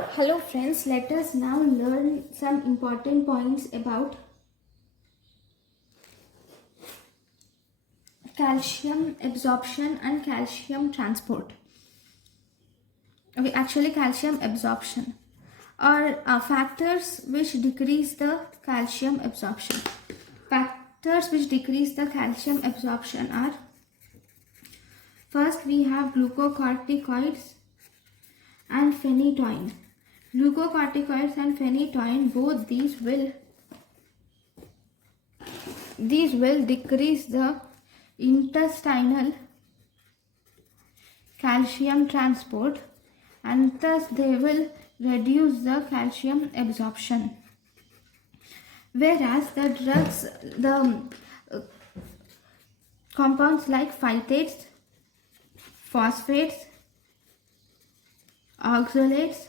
Hello friends, let us now learn some important points about calcium absorption and calcium transport. Okay, actually calcium absorption or factors which decrease the calcium absorption. Factors which decrease the calcium absorption are, first we have glucocorticoids and phenytoin. Glucocorticoids and phenytoin, both these will decrease the intestinal calcium transport, and thus they will reduce the calcium absorption. Whereas the compounds like phytates, phosphates, oxalates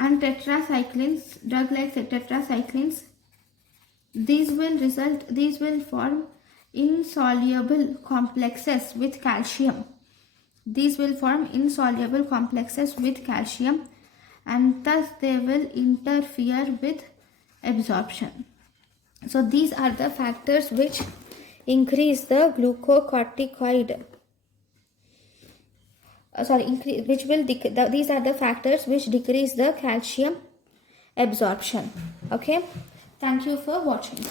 and tetracyclines, drug like tetracyclines, these will form insoluble complexes with calcium. These will form insoluble complexes with calcium, and thus they will interfere with absorption. So these are the factors which increase the glucocorticoid. These are the factors which decrease the calcium absorption. Okay, thank you for watching.